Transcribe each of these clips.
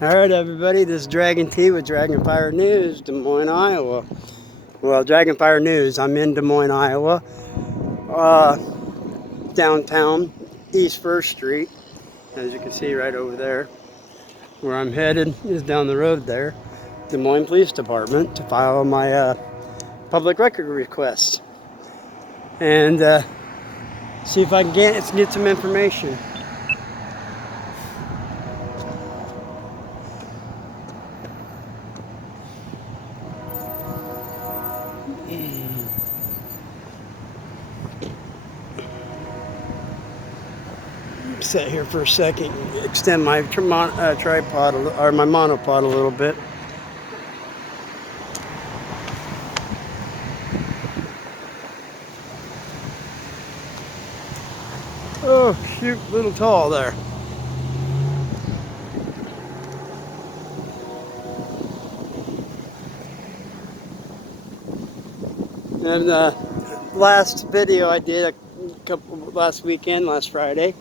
All right, everybody, this is Dragon T with Dragon Fire News, Des Moines, Iowa. Well, Dragon Fire News, I'm in Des Moines, Iowa, downtown, East 1st Street, as you can see right over there. Where I'm headed is down the road there, Des Moines Police Department, to file my public record request and see if I can get some information. Sit here for a second, extend my tripod or my monopod a little bit. Oh, shoot, a little tall there. And last video I did last weekend, last Friday,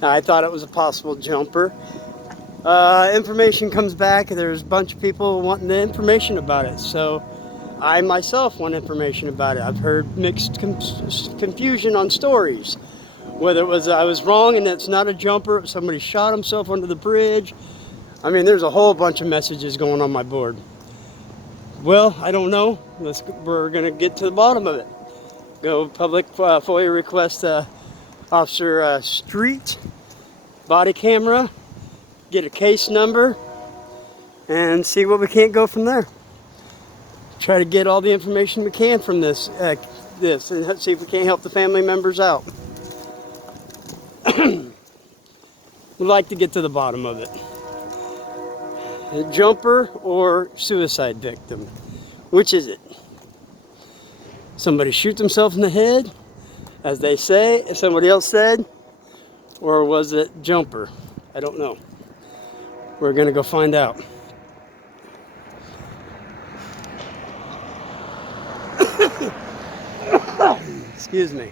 I thought it was a possible jumper. Information comes back, there's a bunch of people wanting the information about it. So I myself want information about it. I've heard mixed confusion on stories. Whether it was I was wrong and it's not a jumper, somebody shot himself under the bridge. I mean, there's a whole bunch of messages going on my board. Well, I don't know. We're going to get to the bottom of it. Go public FOIA request Officer Street, body camera, get a case number, and see what we can't go from there. Try to get all the information we can from this, and see if we can't help the family members out. We'd like to get to the bottom of it. A jumper or suicide victim? Which is it? Somebody shoot themselves in the head, as they say, as somebody else said, or was it jumper? I don't know. We're gonna go find out. Excuse me.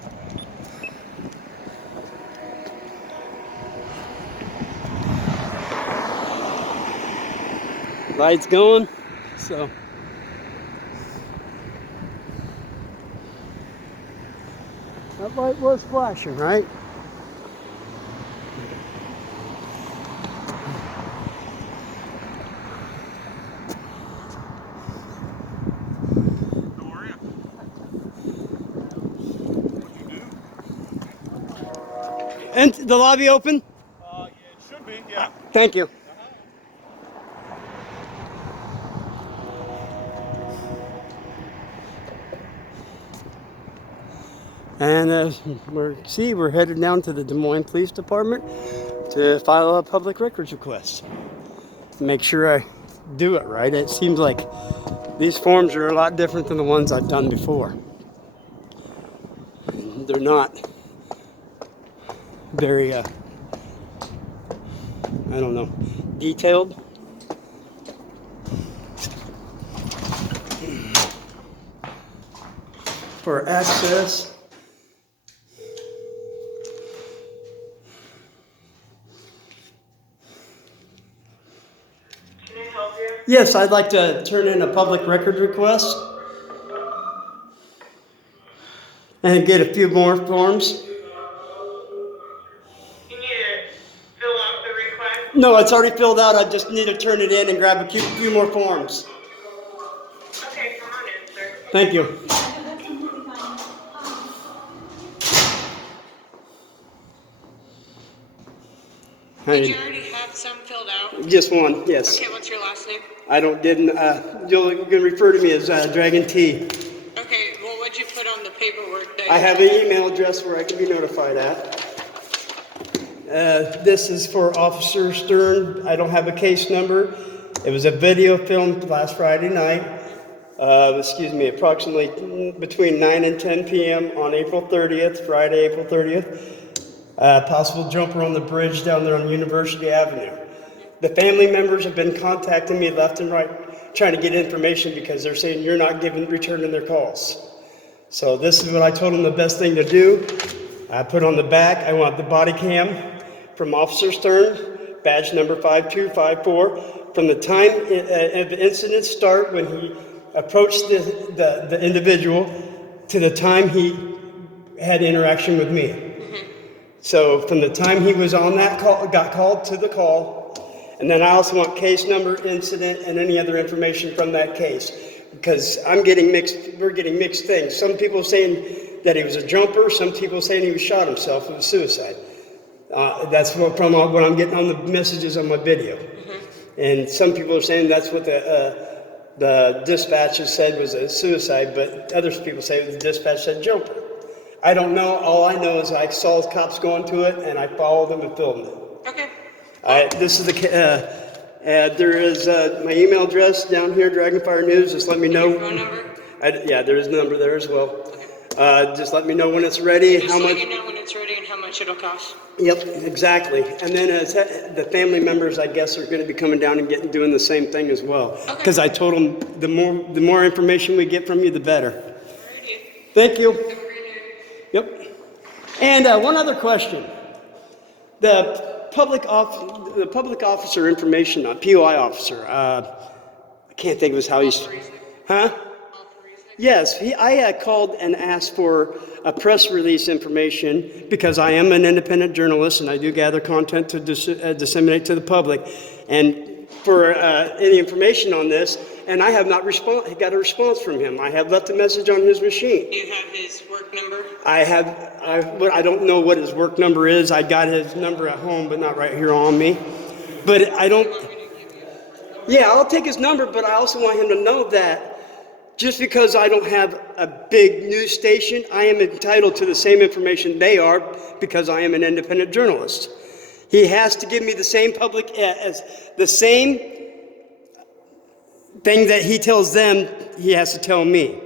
Lights going, so that light was flashing, right? How are you? What'd you do? And the lobby open? Yeah, it should be, yeah. Thank you. And we're headed down to the Des Moines Police Department to file a public records request. Make sure I do it right. It seems like these forms are a lot different than the ones I've done before. They're not very, I don't know, detailed. For access. Yes, I'd like to turn in a public record request and get a few more forms. You need to fill out the request? No, it's already filled out. I just need to turn it in and grab a few more forms. Okay, come on in, sir. Thank you. Did you already have some filled out? Just one, yes. Okay, what's your last name? You can refer to me as Dragon T. Okay, well, what'd you put on the paperwork that I have an email address where I can be notified at. This is for Officer Stern. I don't have a case number. It was a video filmed last Friday night. Approximately between 9 and 10 p.m. on April 30th, Friday, April 30th. Possible jumper on the bridge down there on University Avenue. The family members have been contacting me left and right, trying to get information because they're saying you're not returning their calls. So this is what I told them the best thing to do. I put on the back, I want the body cam from Officer Stern, badge number 5254, from the time of the incident start when he approached the individual to the time he had interaction with me. So from the time he was on that call, got called to the call, and then I also want case number, incident, and any other information from that case, because we're getting mixed things. Some people saying that he was a jumper, some people saying he was shot himself, it was suicide. That's from what I'm getting on the messages on my video. And some people are saying that's what the dispatch has said was a suicide, but other people say the dispatch said jumper. I don't know. All I know is I saw cops going to it, and I followed them and filmed it. Okay. This is there is my email address down here, Dragonfire News. Just let me know. Your phone number? Yeah, there is a number there as well. Just let me know when it's ready. Just let you know when it's ready and how much it'll cost. Yep, exactly. And then the family members, I guess, are going to be coming down and doing the same thing as well. Because I told them the more information we get from you, the better. Alrighty. Thank you. Have a great day. Yep. And one other question: the public officer information, POI officer. I can't think of how he's. Huh? Yes, I called and asked for a press release information because I am an independent journalist and I do gather content to disseminate to the public, and for any information on this, and I have not got a response from him. I have left a message on his machine. Do you have his work number? I don't know what his work number is. I got his number at home, but not right here on me. But I don't. Yeah, I'll take his number, but I also want him to know that just because I don't have a big news station, I am entitled to the same information they are because I am an independent journalist. He has to give me the same the same thing that he tells them, he has to tell me,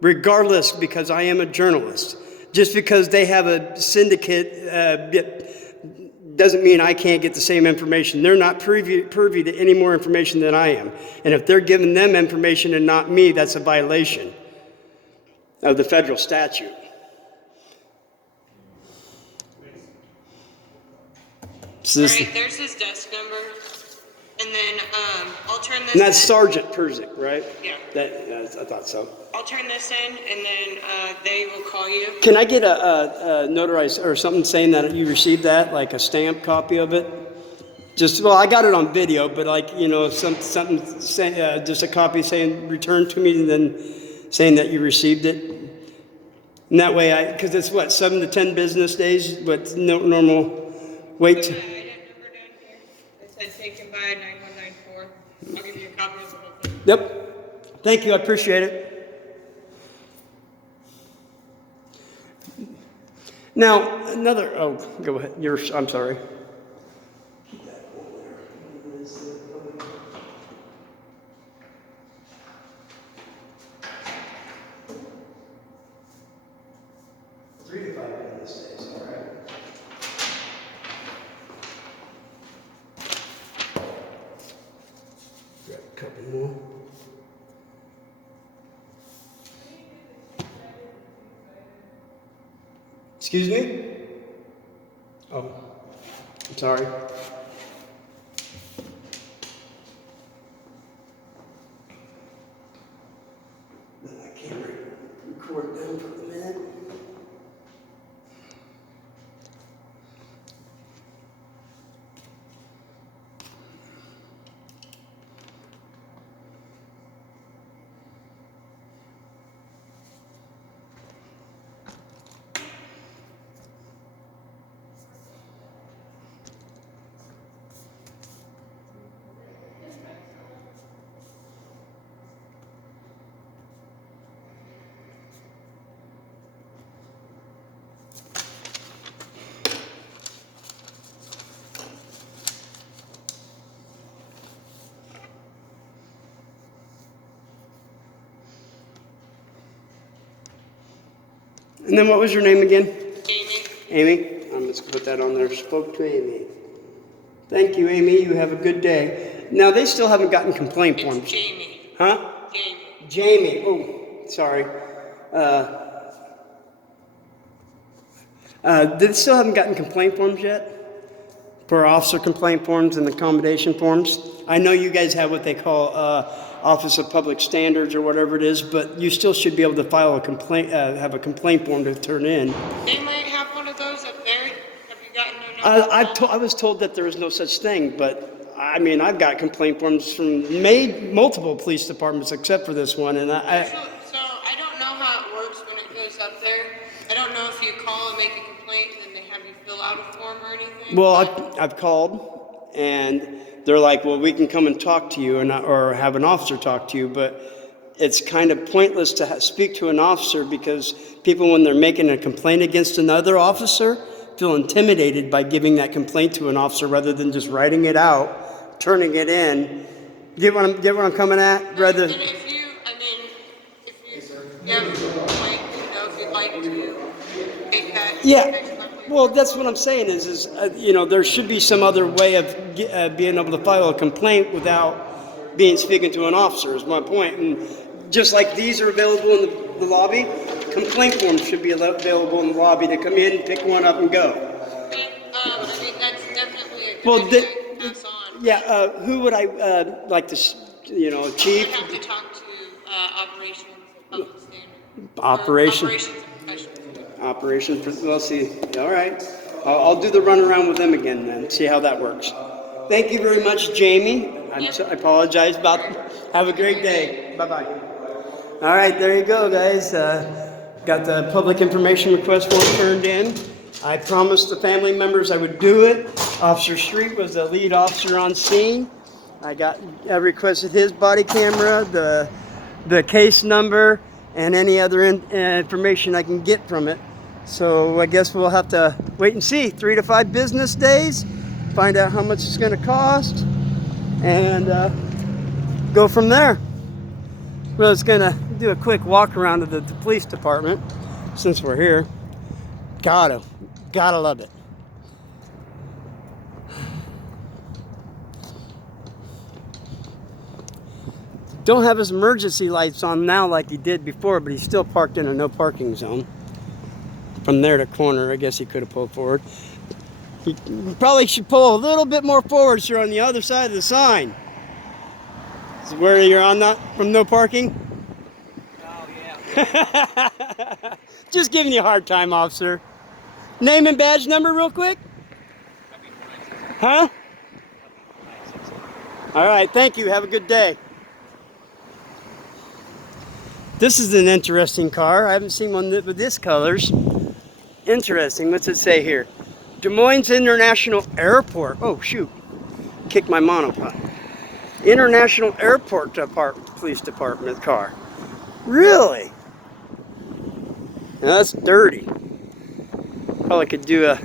regardless, because I am a journalist. Just because they have a syndicate doesn't mean I can't get the same information. They're not privy to any more information than I am. And if they're giving them information and not me, that's a violation of the federal statute. So All right, there's his desk number. And then I'll turn this and that's in. Sergeant Perzik, right? Yeah. I thought so. I'll turn this in, and then they will call you. Can I get a notarized or something saying that you received that, like a stamped copy of it? Well, I got it on video, but something saying, just a copy saying return to me, and then saying that you received it. And that way, because it's 7 to 10 business days, but no normal wait. So the item number down here, it said taken by 9194. I'll give you a copy of the whole thing. Yep. Thank you. I appreciate it. Now, go ahead. I'm sorry. Couple more. Excuse me? Oh, I'm sorry. Let my camera record down for a minute. And then what was your name again? Amy. Amy? I'm just going to put that on there. Spoke to Amy. Thank you, Amy. You have a good day. Now, they still haven't gotten complaint forms. It's Jamie. Huh? Jamie. Jamie. Oh, sorry. They still haven't gotten complaint forms yet? For officer complaint forms and accommodation forms. I know you guys have what they call Office of Public Standards or whatever it is, but you still should be able to file a complaint, have a complaint form to turn in. They might have one of those up there. Have you gotten a number? I was told that there was no such thing, but I mean, I've got complaint forms from multiple police departments except for this one, and So I don't know how it works when it goes up there. I don't know if you call and make a complaint and they have you fill out a form or anything. well, I've called, and they're like, well, we can come and talk to you, or have an officer talk to you, but it's kind of pointless to speak to an officer because people, when they're making a complaint against another officer, feel intimidated by giving that complaint to an officer rather than just writing it out, turning it in. Get what I'm coming at? Rather. And if you have a complaint, if you'd like to take that. Yeah. Well, that's what I'm saying is there should be some other way of being able to file a complaint without speaking to an officer is my point. And just like these are available in the lobby, complaint forms should be available in the lobby to come in, pick one up and go. I mean, that's definitely a good idea to pass on. Yeah, who would I like to, chief? I'd have to talk to operations and public standards. Operations and professionals. Operations, we'll see. All right. I'll do the run around with them again then, see how that works. Thank you very much, Jamie. I apologize about. Have a great day. Bye-bye. All right, there you go, guys. Got the public information request form turned in. I promised the family members I would do it. Officer Street was the lead officer on scene. I requested his body camera, the case number, and any other information I can get from it. So I guess we'll have to wait and see. 3 to 5 business days, find out how much it's going to cost, and go from there. Well, it's going to do a quick walk around of the police department since we're here. Gotta love it. Don't have his emergency lights on now like he did before, but he's still parked in a no parking zone. From there to corner, I guess he could have pulled forward. He probably should pull a little bit more forward so you're on the other side of the sign. Is where you're on that from no parking? Oh, yeah. Just giving you a hard time, officer. Name and badge number real quick? Huh? All right, thank you. Have a good day. This is an interesting car. I haven't seen one with this colors. Interesting. What's it say here? Des Moines International Airport. Oh, shoot. Kicked my monopod. International Airport Police Department car. Really? Now that's dirty. Probably could do a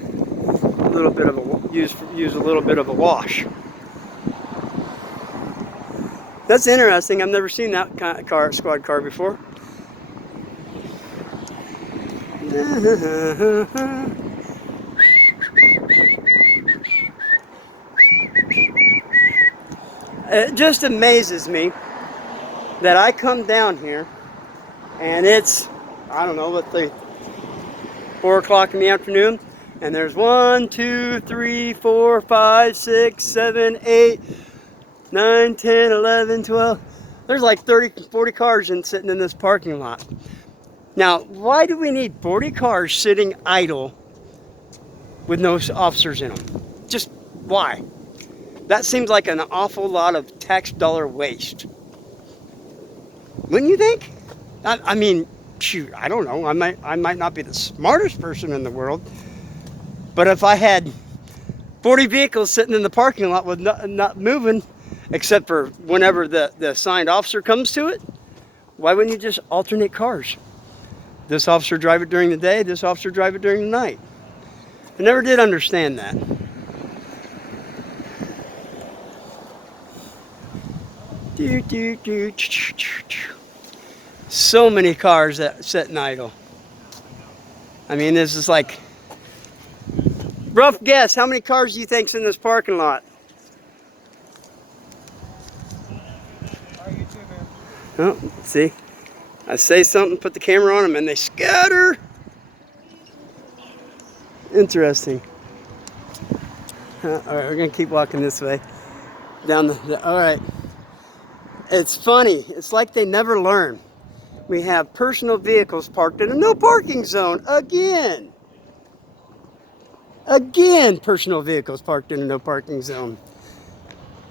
little bit of use a little bit of a wash. That's interesting. I've never seen that kind of squad car before. It just amazes me that I come down here and it's, I don't know, let's say 4 o'clock in the afternoon, and there's 1, 2, 3, 4, 5, 6, 7, 8, 9, 10, 11, 12. There's like 30, 40 cars sitting in this parking lot. Now, why do we need 40 cars sitting idle with no officers in them? Just why? That seems like an awful lot of tax dollar waste. Wouldn't you think? I mean, shoot, I don't know. I might not be the smartest person in the world, but if I had 40 vehicles sitting in the parking lot with not moving, except for whenever the assigned officer comes to it, why wouldn't you just alternate cars? This officer drive it during the day, this officer drive it during the night. I never did understand that. So many cars that sitting idle. I mean, this is like, rough guess, how many cars do you think's in this parking lot? Oh, see, I say something, put the camera on them, and they scatter. Interesting. All right, we're gonna keep walking this way. Down all right. It's funny. It's like they never learn. We have personal vehicles parked in a no parking zone again. Again, personal vehicles parked in a no parking zone.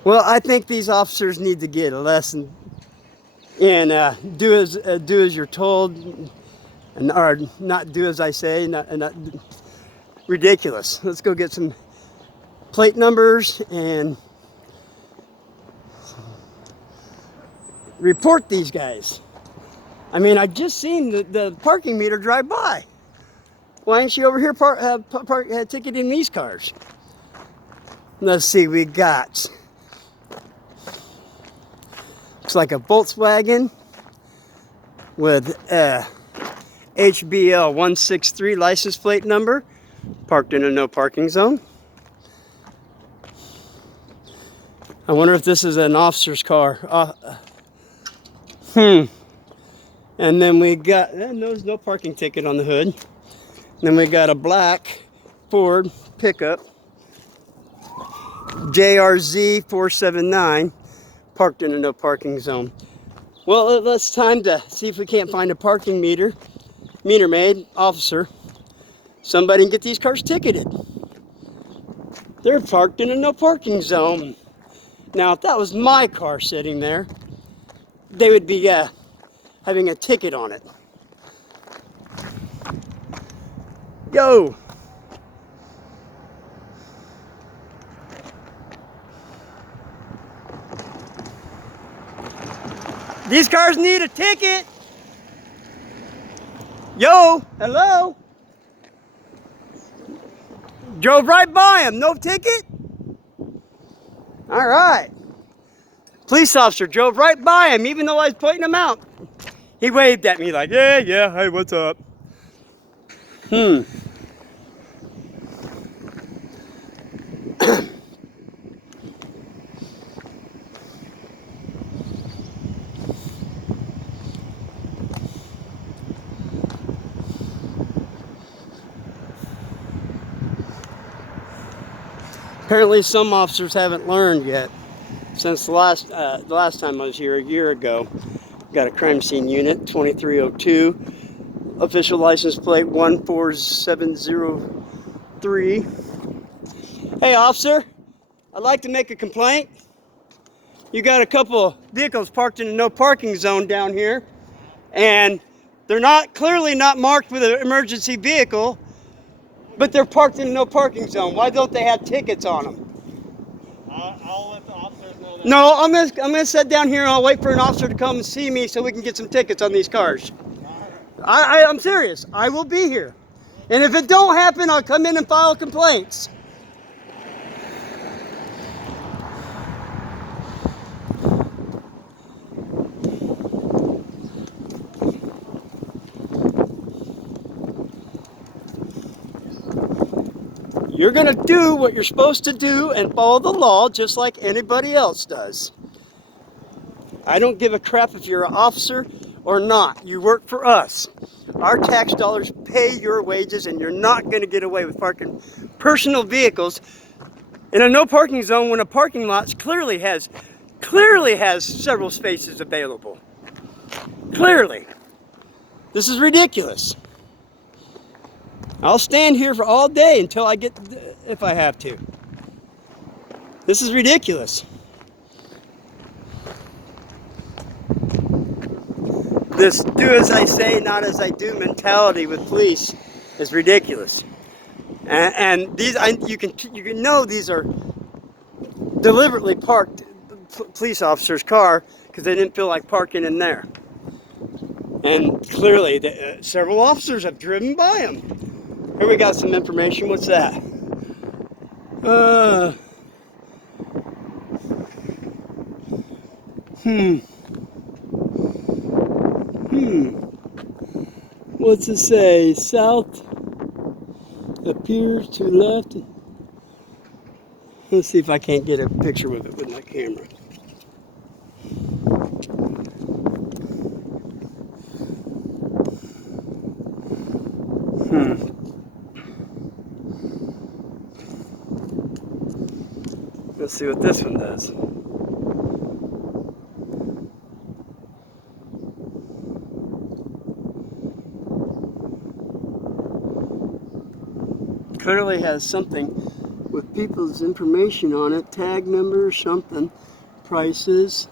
Well, I think these officers need to get a lesson and do as you're told, and or not do as I say. Not ridiculous. Let's go get some plate numbers and report these guys. I mean, I just seen the parking meter drive by. Why ain't she over here ticketing these cars? Let's see, we got, looks like a Volkswagen with HBL 163 license plate number, parked in a no parking zone. I wonder if this is an officer's car. And then we got, there's no parking ticket on the hood. Then we got a black Ford pickup, JRZ 479, parked in a no parking zone. Well, it's time to see if we can't find a parking meter maid, officer. Somebody can get these cars ticketed. They're parked in a no parking zone. Now, if that was my car sitting there, they would be having a ticket on it. Yo! These cars need a ticket! Yo! Hello? Drove right by him, no ticket? Alright. Police officer drove right by him, even though I was pointing him out. He waved at me like, yeah, hey, what's up? Apparently some officers haven't learned yet. Since the last time I was here a year ago, got a crime scene unit, 2302, official license plate 14703. Hey officer, I'd like to make a complaint. You got a couple vehicles parked in a no parking zone down here, and they're clearly not marked with an emergency vehicle, but they're parked in a no parking zone. Why don't they have tickets on them? I'll let the officers know that. No, I'm gonna sit down here and I'll wait for an officer to come and see me so we can get some tickets on these cars. I'm serious. I will be here. And if it don't happen, I'll come in and file complaints. You're gonna do what you're supposed to do and follow the law just like anybody else does. I don't give a crap if you're an officer or not. You work for us. Our tax dollars pay your wages, and you're not going to get away with parking personal vehicles in a no parking zone when a parking lot clearly has several spaces available. Clearly. This is ridiculous. I'll stand here for all day until I get, if I have to. This is ridiculous. This do as I say, not as I do mentality with police is ridiculous. And these, you can know these are deliberately parked police officers' car because they didn't feel like parking in there. And clearly, several officers have driven by them. Here we got some information. What's that? What's it say? South appears to left. Let's see if I can't get a picture of it with my camera. see what this one does. Clearly has something with people's information on it, tag number or something, prices.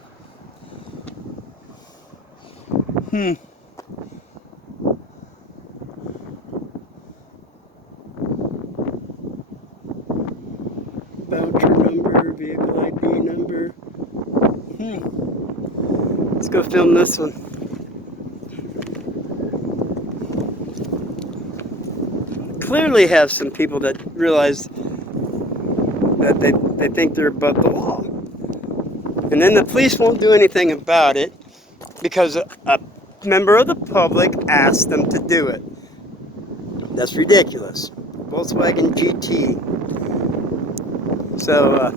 Voucher number, vehicle ID number. Let's go film this one. Clearly have some people that realize that they think they're above the law. And then the police won't do anything about it because a member of the public asked them to do it. That's ridiculous. Volkswagen GT. So,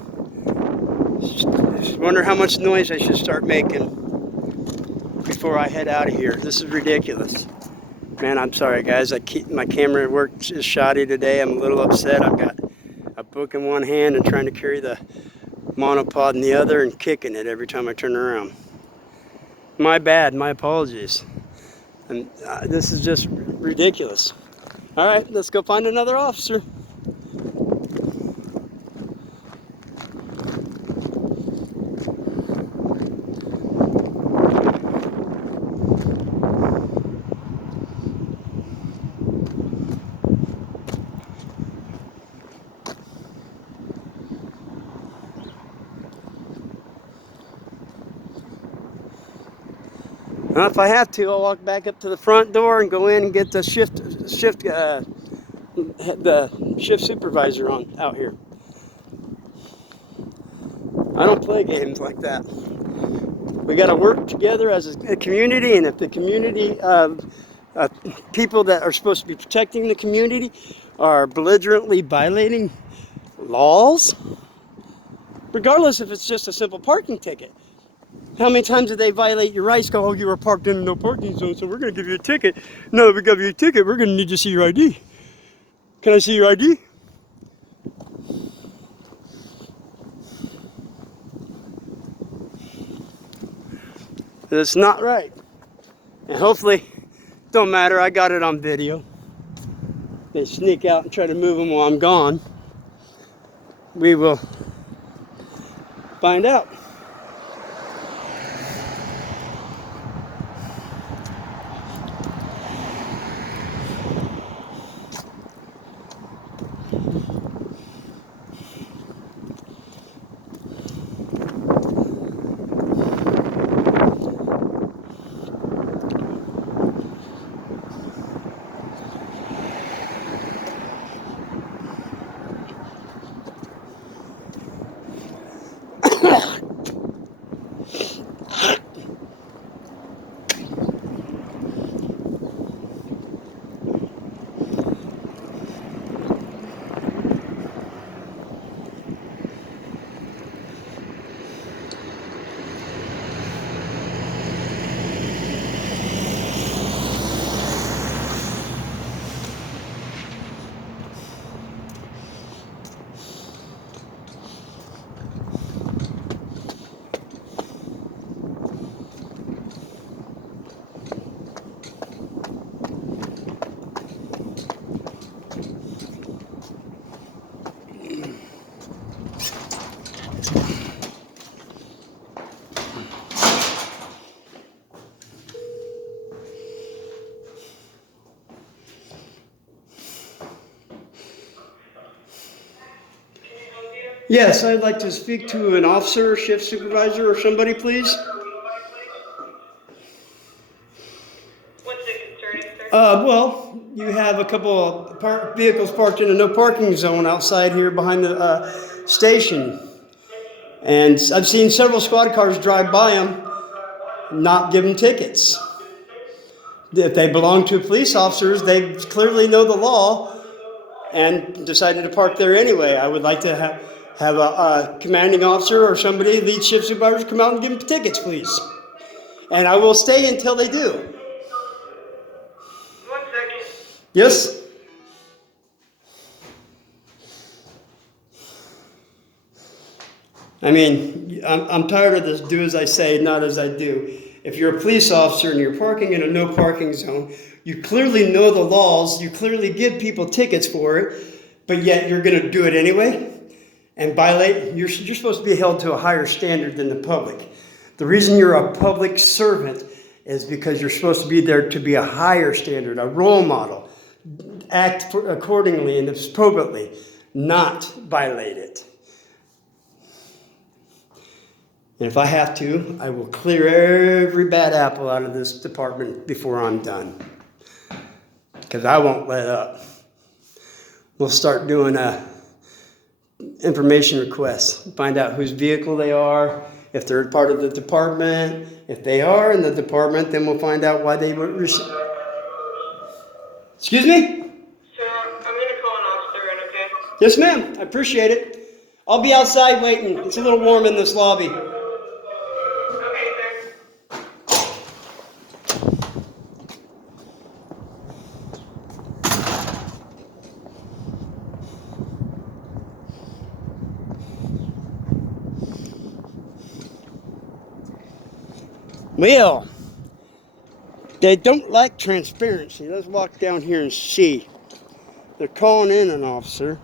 just wonder how much noise I should start making before I head out of here. This is ridiculous. Man, I'm sorry, guys. My camera work is shoddy today. I'm a little upset. I've got a book in one hand and trying to carry the monopod in the other and kicking it every time I turn around. My bad. My apologies. And this is just ridiculous. All right, let's go find another officer. Well, if I have to, I'll walk back up to the front door and go in and get the shift supervisor on out here. I don't play games like that. We got to work together as a community, and if the community people that are supposed to be protecting the community are belligerently violating laws, regardless if it's just a simple parking ticket. How many times do they violate your rights? Go, oh, you were parked in a no parking zone, so we're going to give you a ticket. No, if we give you a ticket, we're going to need to see your ID. Can I see your ID? That's not right. And hopefully, don't matter, I got it on video. They sneak out and try to move them while I'm gone. We will find out. Yes, I'd like to speak to an officer, shift supervisor, or somebody, please. What's it concerning, sir? Well, you have a couple of vehicles parked in a no parking zone outside here behind the station. And I've seen several squad cars drive by them, not give them tickets. If they belong to police officers, they clearly know the law and decided to park there anyway. I would like to have a commanding officer or somebody, lead shift supervisor, come out and give them tickets, please. And I will stay until they do. 1 second. Yes? I mean, I'm tired of this do as I say, not as I do. If you're a police officer and you're parking in a no parking zone, you clearly know the laws, you clearly give people tickets for it, but yet you're going to do it anyway and violate. You're supposed to be held to a higher standard than the public. The reason you're a public servant is because you're supposed to be there to be a higher standard, a role model. Act accordingly and appropriately, not violate it. And if I have to, I will clear every bad apple out of this department before I'm done. Because I won't let up. We'll start doing information requests. Find out whose vehicle they are, if they're part of the department. If they are in the department, then we'll find out why they were... Excuse me? Sir, I'm going to call an officer in, okay? Yes, ma'am. I appreciate it. I'll be outside waiting. It's a little warm in this lobby. Okay, sir. Well, they don't like transparency. Let's walk down here and see. They're calling in an officer.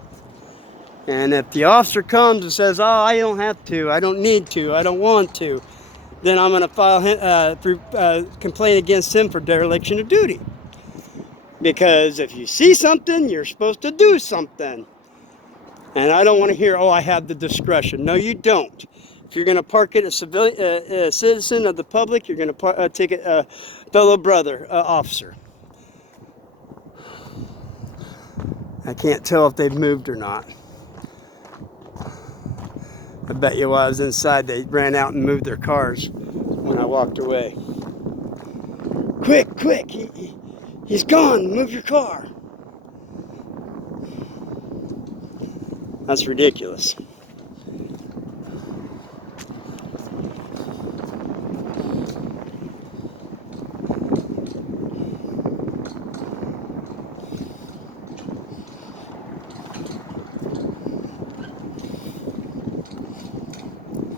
And if the officer comes and says, oh, I don't have to, I don't need to, I don't want to, then I'm going to file a complaint against him for dereliction of duty. Because if you see something, you're supposed to do something. And I don't want to hear, oh, I have the discretion. No, you don't. If you're going to park it, a citizen of the public, you're going to ticket a fellow brother, officer. I can't tell if they've moved or not. I bet you while I was inside, they ran out and moved their cars when I walked away. Quick, quick, he's gone, move your car. That's ridiculous.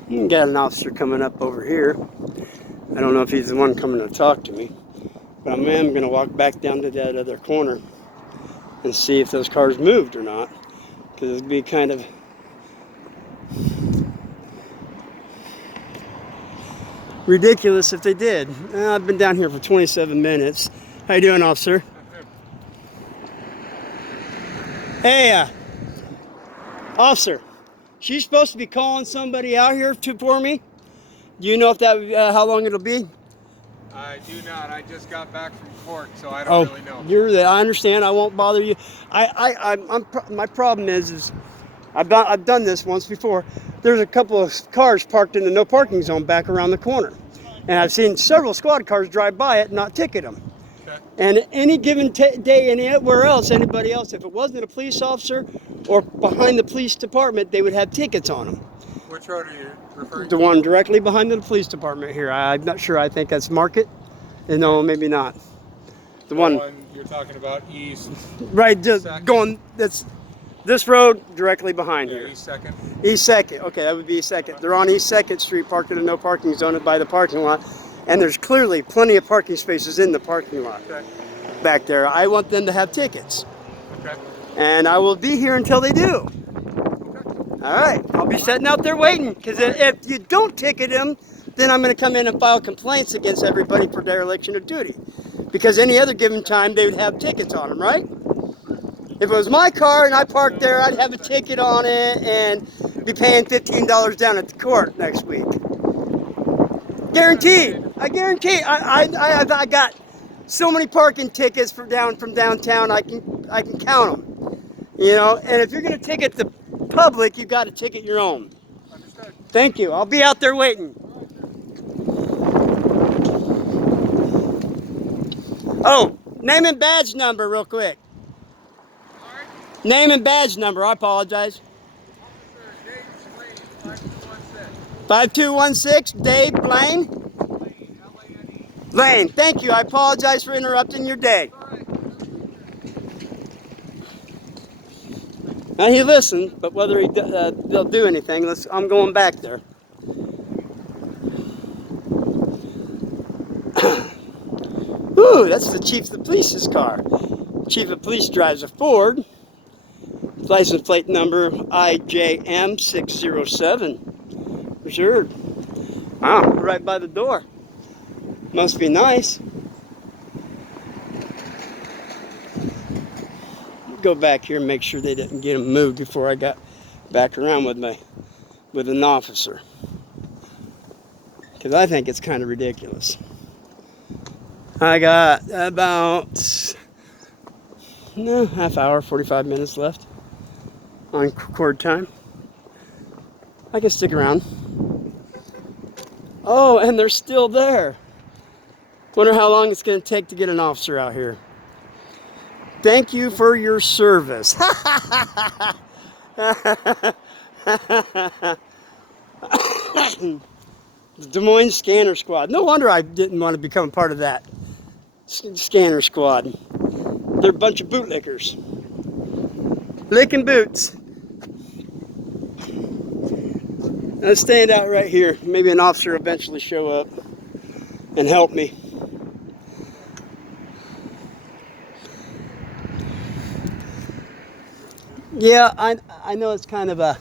You got an officer coming up over here. I don't know if he's the one coming to talk to me, but I am going to walk back down to that other corner and see if those cars moved or not, because it'd be kind of ridiculous if they did. I've been down here for 27 minutes. How you doing, officer? Hey, officer, she's supposed to be calling somebody out here for me. Do you know if that how long it'll be? I do not. I just got back from court, so I don't really know. I understand. I won't bother you. My problem is I've done this once before. There's a couple of cars parked in the no parking zone back around the corner, and I've seen several squad cars drive by it and not ticket them. Okay. And any given day, anywhere else, anybody else, if it wasn't a police officer or behind the police department, they would have tickets on them. Which road are you referring The to? one directly behind the police department here. I'm not sure. I think that's Market. No, maybe not. The one you're talking about east. right, just Second. going. That's this road directly behind here. East Second. East Second. Okay, that would be East Second. They're on East Second Street, parked in a no parking zone by the parking lot, and there's clearly plenty of parking spaces in the parking lot Okay. back there. I want them to have tickets, Okay. and I will be here until they do. Okay. All right, I'll be sitting out there waiting, because if you don't ticket them, then I'm going to come in and file complaints against everybody for dereliction of duty. Because any other given time, they would have tickets on them, right? If it was my car and I parked there, I'd have a ticket on it and be paying $15 down at the court next week. Guaranteed. I guarantee. I got so many parking tickets from downtown. I can count them. You know, and if you're going to ticket the public, you got to ticket your own. Understood. Thank you. I'll be out there waiting. Oh, name and badge number real quick. Name and badge number. I apologize. Officer Dave Swain, 5216, 5216. Dave Blaine. Lane, L-A-N-E. Lane, thank you. I apologize for interrupting your day. All right. Now he listened, but whether they'll do anything, I'm going back there. Ooh, that's the chief of the police's car. Chief of police drives a Ford. License plate number IJM607. Reserved. Wow, right by the door. Must be nice. Go back here and make sure they didn't get him moved before I got back around with an officer. Because I think it's kind of ridiculous. I got about half hour, 45 minutes left on court time. I can stick around. Oh, and they're still there. Wonder how long it's going to take to get an officer out here. Thank you for your service. The Des Moines Scanner Squad. No wonder I didn't want to become part of that scanner squad. They're a bunch of bootlickers. Licking boots. I'll stand out right here. Maybe an officer will eventually show up and help me. Yeah, I know it's kind of a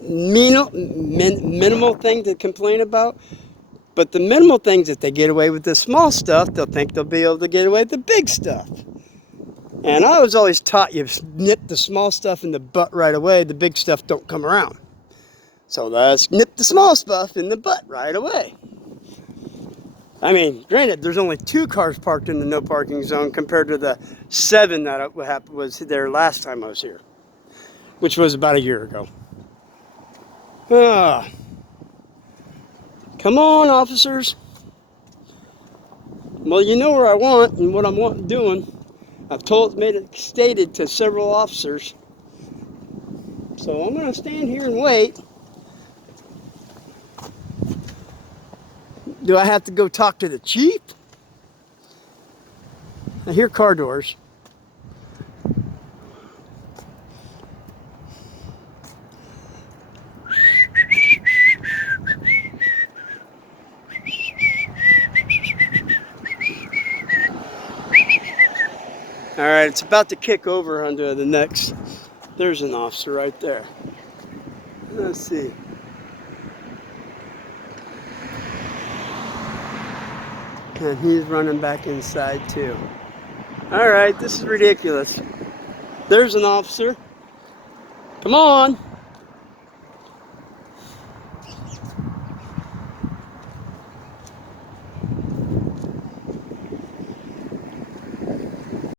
minimal thing to complain about, but the minimal things that they get away with, the small stuff, they'll think they'll be able to get away with the big stuff. And I was always taught you nip the small stuff in the butt right away, the big stuff don't come around. So let's nip the small stuff in the butt right away. I mean, granted, there's only 2 cars parked in the no parking zone compared to the 7 that was there last time I was here, which was about a year ago. Come on, officers. Well, you know where I want and what I'm doing. I've stated to several officers. So I'm going to stand here and wait. Do I have to go talk to the chief? I hear car doors. All right, it's about to kick over onto the next. There's an officer right there. Let's see. And he's running back inside too. All right, this is ridiculous. There's an officer. Come on.